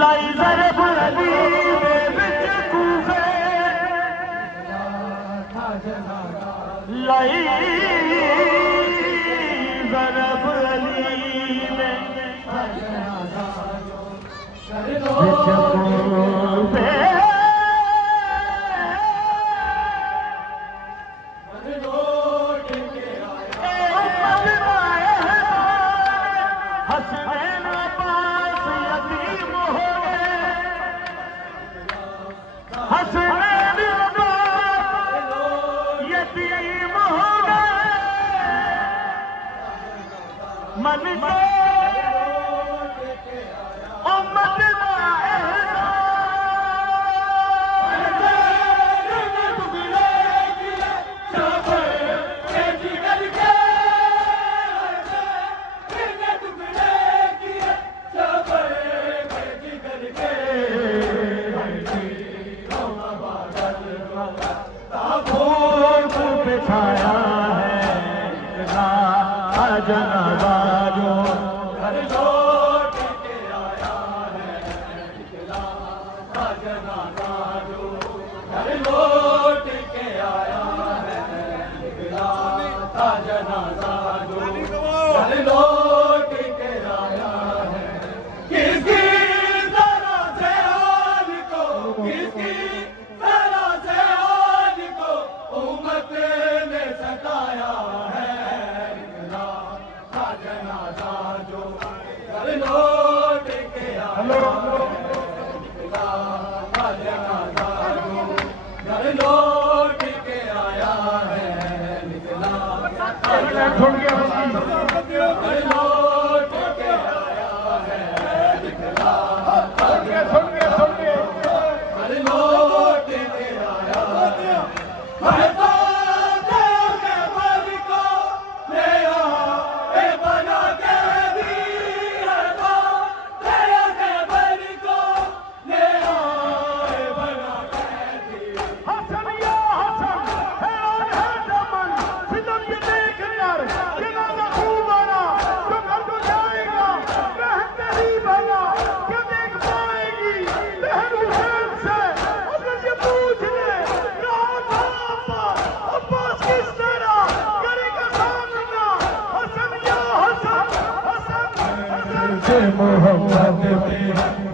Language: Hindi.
लाई ज़रब अली में बिच कूफे लाई ज़रब अली में बिच कूफे मन को उम्मत बिछाया है जनाजा जो घर लौट के आया है निकला था जनाजा जो घर लौट के आया है निकला था जनाजा जो घर लौट के आया है किसकी तरह से हाल को किसकी तरह से हाल को उम्मत ने सताया है जनाजा जो घर लौट के आया निकला था जनाजा जो घर लौट के आया है निकला घर लौट के आया है निकला घर लौट के आया है मोहम्मद